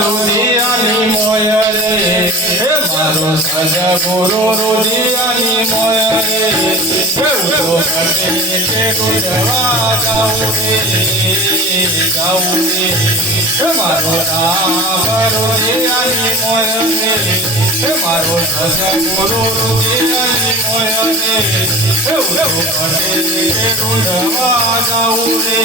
रुदियानी मोय रे मारो सजगुरु रुदियानी मोय रे उठो करते के गुरवा जाऊं रे मारो नाम रुदियानी मोय रे मारो सजगुरु रुदियानी मोय रे उठो करते के गुरवा जाऊं रे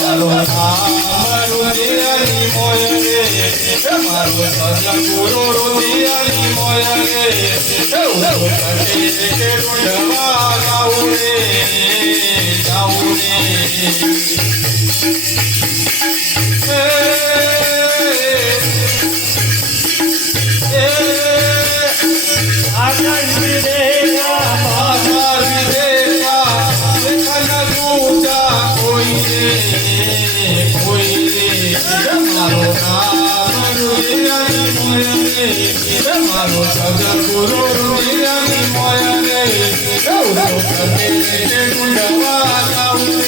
मारो नाम रुदियानी मोय रे मारो सजगुरु रुदियानी मोय रे उठो करते के गुरवा जाऊं मारो सजगुरु रुदियानी मोय रे उठो करते के गुरवा जाऊं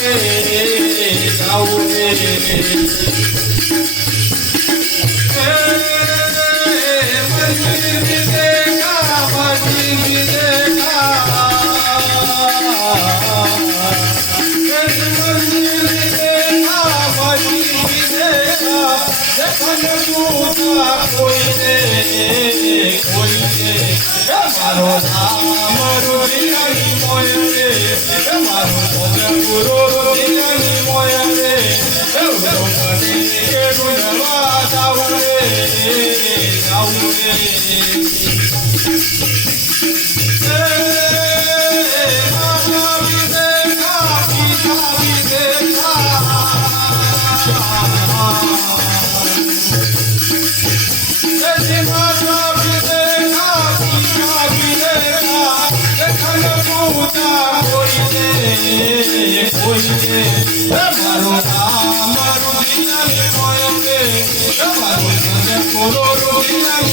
मारो नाम रुदियानी मोय रे मारो सजगुरु रुदियानी मोय रे उठो करते के गुरवा जाऊं मारो नाम रुदियानी मोय रे मारो सजगुरु रुदियानी